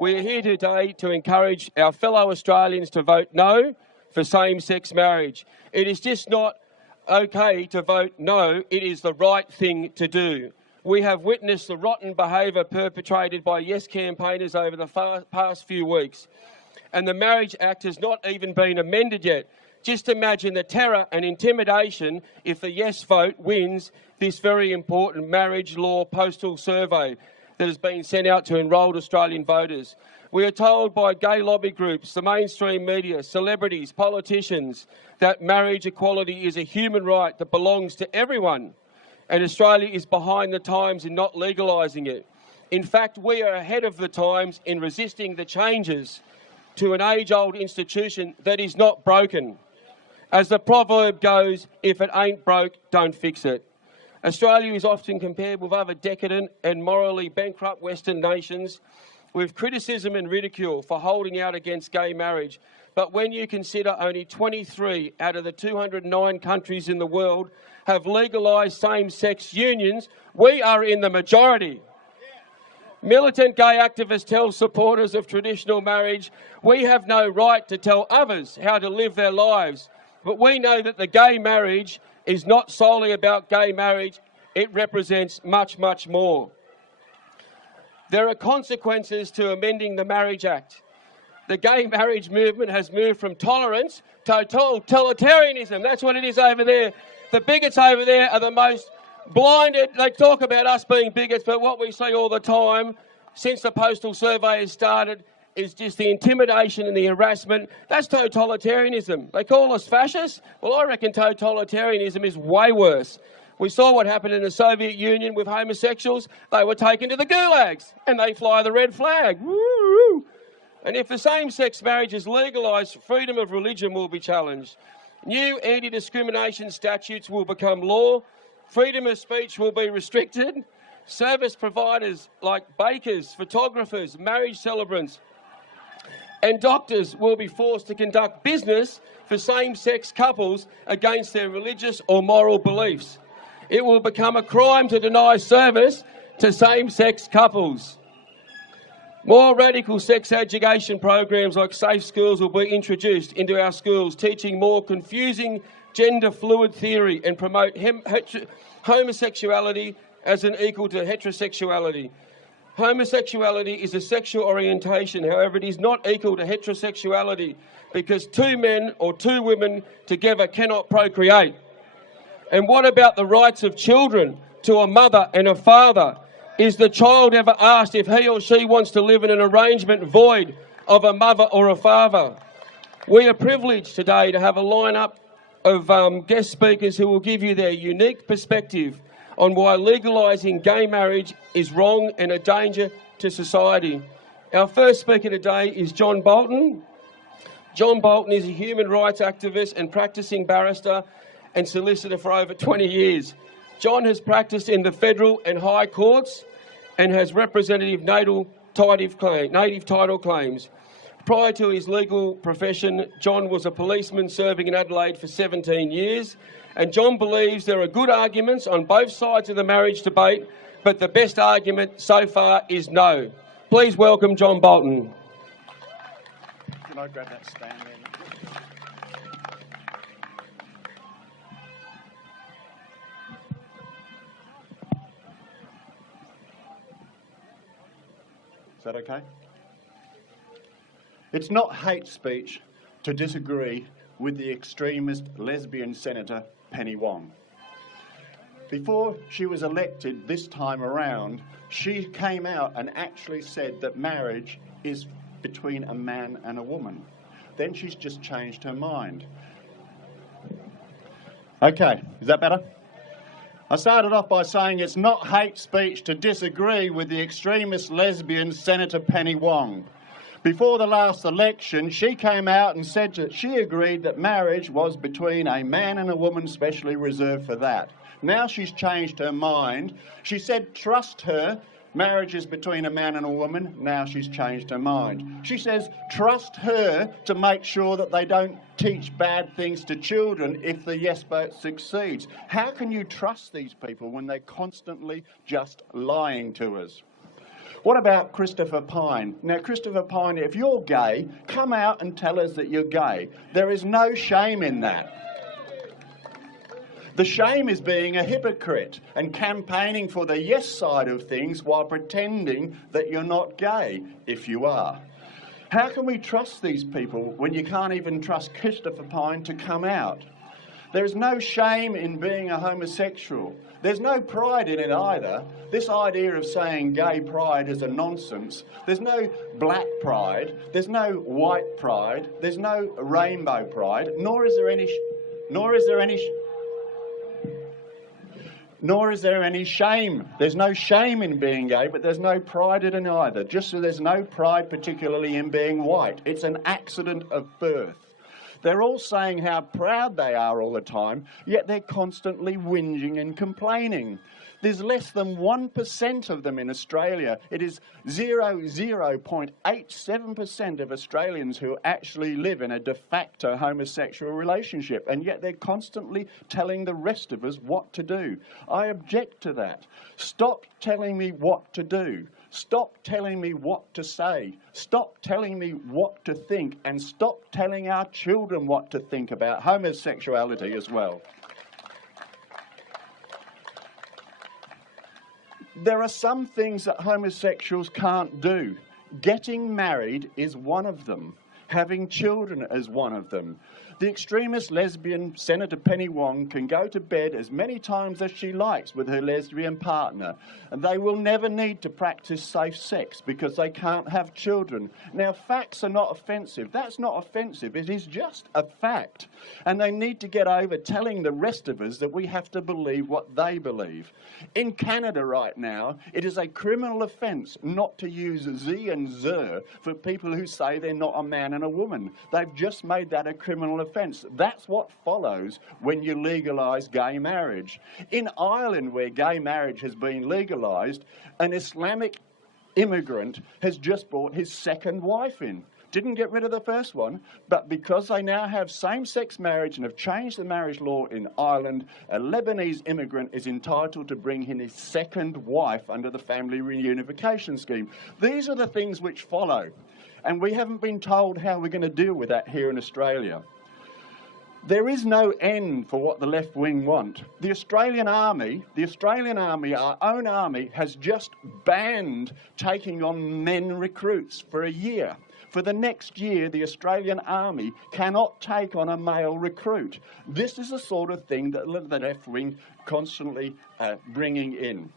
We are here today to encourage our fellow Australians to vote no for same-sex marriage. It is just not okay to vote no, it is the right thing to do. We have witnessed the rotten behaviour perpetrated by Yes campaigners over the past few weeks, and the Marriage Act has not even been amended yet. Just imagine the terror and intimidation if the Yes vote wins this very important marriage law postal survey that has been sent out to enrolled Australian voters. We are told by gay lobby groups, the mainstream media, celebrities, politicians, that marriage equality is a human right that belongs to everyone, and Australia is behind the times in not legalising it. In fact, we are ahead of the times in resisting the changes to an age-old institution that is not broken. As the proverb goes, if it ain't broke, don't fix it. Australia is often compared with other decadent and morally bankrupt Western nations with criticism and ridicule for holding out against gay marriage. But when you consider only 23 out of the 209 countries in the world have legalised same-sex unions, we are in the majority. Militant gay activists tell supporters of traditional marriage, we have no right to tell others how to live their lives. But we know that the gay marriage is not solely about gay marriage, it represents much, much more. There are consequences to amending the Marriage Act. The gay marriage movement has moved from tolerance to totalitarianism. That's what it is over there. The bigots over there are the most blinded. They talk about us being bigots, but what we see all the time since the postal survey has started is just the intimidation and the harassment. That's totalitarianism. They call us fascists. Well, I reckon totalitarianism is way worse. We saw what happened in the Soviet Union with homosexuals. They were taken to the gulags and they fly the red flag. Woo! And if the same-sex marriage is legalised, freedom of religion will be challenged. New anti-discrimination statutes will become law. Freedom of speech will be restricted. Service providers like bakers, photographers, marriage celebrants, and doctors will be forced to conduct business for same-sex couples against their religious or moral beliefs. It will become a crime to deny service to same-sex couples. More radical sex education programs like Safe Schools will be introduced into our schools, teaching more confusing gender-fluid theory and promote homosexuality as an equal to heterosexuality. Homosexuality is a sexual orientation, however, it is not equal to heterosexuality because two men or two women together cannot procreate. And what about the rights of children to a mother and a father? Is the child ever asked if he or she wants to live in an arrangement void of a mother or a father? We are privileged today to have a lineup of guest speakers who will give you their unique perspective on why legalising gay marriage is wrong and a danger to society. Our first speaker today is John Bolton. John Bolton is a human rights activist and practising barrister and solicitor for over 20 years. John has practised in the federal and high courts and has representative native title claims. Prior to his legal profession, John was a policeman serving in Adelaide for 17 years. And John believes there are good arguments on both sides of the marriage debate, but the best argument so far is no. Please welcome John Bolton. Can I grab that stand there? Is that okay? It's not hate speech to disagree with the extremist lesbian Senator Penny Wong. Before she was elected this time around, she came out and actually said that marriage is between a man and a woman. Then she's just changed her mind. Okay, is that better? I started off by saying it's not hate speech to disagree with the extremist lesbian Senator Penny Wong. Before the last election, she came out and said that she agreed that marriage was between a man and a woman, specially reserved for that. Now she's changed her mind. She said, trust her, marriage is between a man and a woman. Now she's changed her mind. She says, trust her to make sure that they don't teach bad things to children if the yes vote succeeds. How can you trust these people when they're constantly just lying to us? What about Christopher Pyne? Now, Christopher Pyne, if you're gay, come out and tell us that you're gay. There is no shame in that. The shame is being a hypocrite and campaigning for the yes side of things while pretending that you're not gay, if you are. How can we trust these people when you can't even trust Christopher Pyne to come out? There is no shame in being a homosexual. There's no pride in it either. This idea of saying gay pride is a nonsense. There's no black pride. There's no white pride. There's no rainbow pride. Nor is there any shame. There's no shame in being gay, but there's no pride in it either. Just as there's no pride particularly in being white. It's an accident of birth. They're all saying how proud they are all the time, yet they're constantly whinging and complaining. There's less than 1% of them in Australia. It is 0.87% of Australians who actually live in a de facto homosexual relationship, and yet they're constantly telling the rest of us what to do. I object to that. Stop telling me what to do. Stop telling me what to say. Stop telling me what to think, and stop telling our children what to think about homosexuality as well. There are some things that homosexuals can't do. Getting married is one of them. Having children is one of them. The extremist lesbian Senator Penny Wong can go to bed as many times as she likes with her lesbian partner, and they will never need to practice safe sex because they can't have children. Now, facts are not offensive. That's not offensive. It is just a fact. And they need to get over telling the rest of us that we have to believe what they believe. In Canada right now, it is a criminal offence not to use ze and zer for people who say they're not a man and a woman. They've just made that a criminal offence. That's what follows when you legalise gay marriage. In Ireland, where gay marriage has been legalised, an Islamic immigrant has just brought his second wife in. Didn't get rid of the first one, but because they now have same-sex marriage and have changed the marriage law in Ireland, a Lebanese immigrant is entitled to bring in his second wife under the family reunification scheme. These are the things which follow, and we haven't been told how we're going to deal with that here in Australia. There is no end for what the left wing want. The Australian Army, our own army, has just banned taking on men recruits for a year. For the next year, the Australian Army cannot take on a male recruit. This is the sort of thing that the left wing constantly bringing in.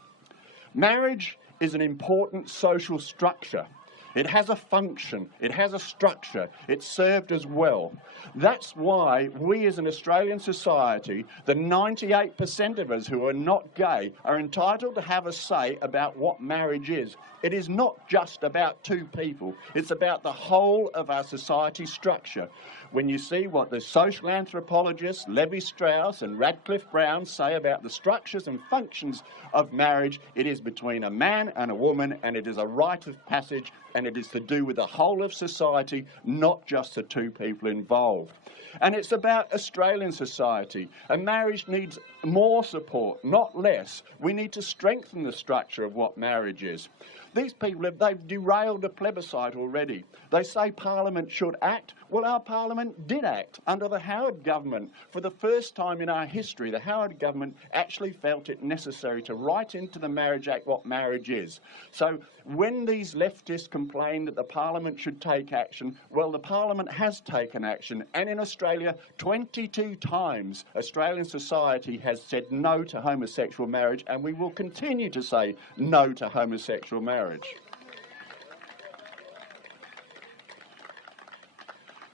Marriage is an important social structure. It has a function, it has a structure, it's served as well. That's why we as an Australian society, the 98% of us who are not gay, are entitled to have a say about what marriage is. It is not just about two people, it's about the whole of our society structure. When you see what the social anthropologists Levi-Strauss and Radcliffe Brown say about the structures and functions of marriage, it is between a man and a woman, and it is a rite of passage, and it is to do with the whole of society, not just the two people involved. And it's about Australian society. A marriage needs more support, not less. We need to strengthen the structure of what marriage is. These people, they've derailed a plebiscite already. They say Parliament should act. Well, our Parliament did act under the Howard government. For the first time in our history, the Howard government actually felt it necessary to write into the Marriage Act what marriage is. So when these leftists complain that the Parliament should take action, well, the Parliament has taken action. And in Australia, 22 times Australian society has said no to homosexual marriage, and we will continue to say no to homosexual marriage.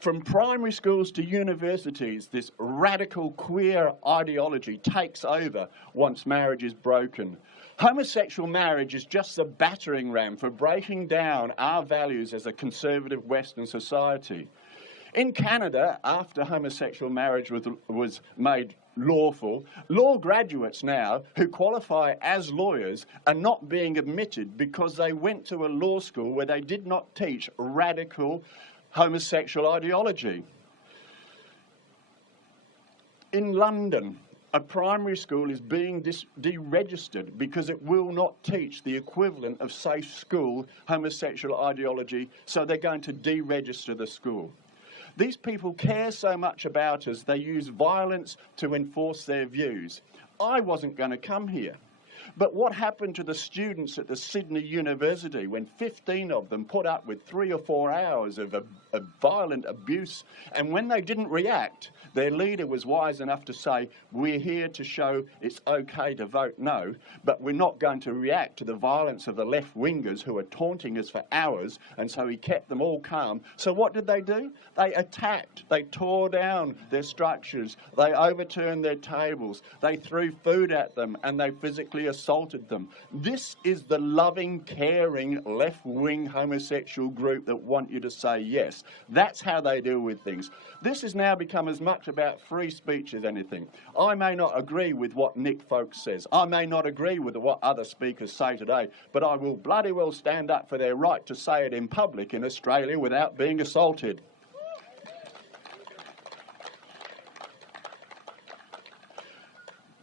From primary schools to universities, this radical queer ideology takes over once marriage is broken. Homosexual marriage is just a battering ram for breaking down our values as a conservative Western society. In Canada, after homosexual marriage was made lawful, law graduates now who qualify as lawyers are not being admitted because they went to a law school where they did not teach radical homosexual ideology. In London, a primary school is being deregistered because it will not teach the equivalent of safe school homosexual ideology, so they're going to deregister the school. These people care so much about us, they use violence to enforce their views. I wasn't going to come here. But what happened to the students at the Sydney University when 15 of them put up with 3 or 4 hours of violent abuse, and when they didn't react, their leader was wise enough to say, we're here to show it's okay to vote no, but we're not going to react to the violence of the left-wingers who are taunting us for hours, and so he kept them all calm. So what did they do? They attacked, they tore down their structures, they overturned their tables, they threw food at them, and they physically assaulted them. This is the loving, caring, left-wing homosexual group that want you to say yes. That's how they deal with things. This has now become as much about free speech as anything. I may not agree with what Nick Folkes says. I may not agree with what other speakers say today, but I will bloody well stand up for their right to say it in public in Australia without being assaulted.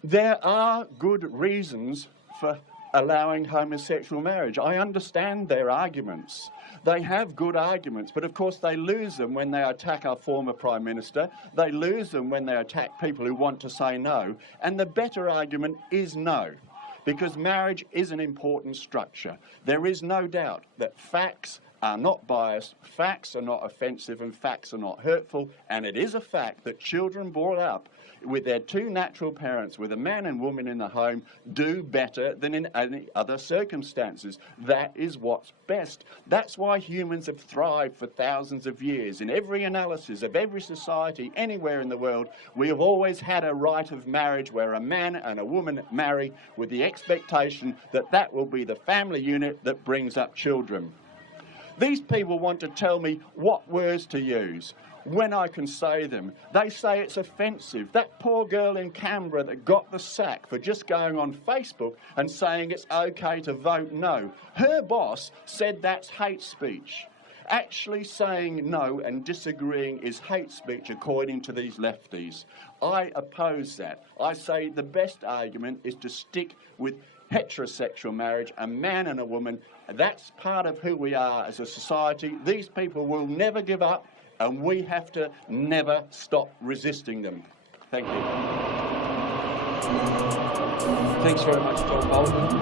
There are good reasons for allowing homosexual marriage. I understand their arguments. They have good arguments, but of course they lose them when they attack our former Prime Minister. They lose them when they attack people who want to say no. And the better argument is no, because marriage is an important structure. There is no doubt that facts are not biased, facts are not offensive, and facts are not hurtful. And it is a fact that children brought up with their two natural parents, with a man and woman in the home, do better than in any other circumstances. That is what's best. That's why humans have thrived for thousands of years. In every analysis of every society anywhere in the world, we have always had a rite of marriage where a man and a woman marry with the expectation that that will be the family unit that brings up children. These people want to tell me what words to use when I can say them. They say it's offensive. That poor girl in Canberra that got the sack for just going on Facebook and saying it's okay to vote no. Her boss said that's hate speech. Actually saying no and disagreeing is hate speech according to these lefties. I oppose that. I say the best argument is to stick with heterosexual marriage, a man and a woman. That's part of who we are as a society. These people will never give up, and we have to never stop resisting them. Thank you. Thanks very much, John Bolton.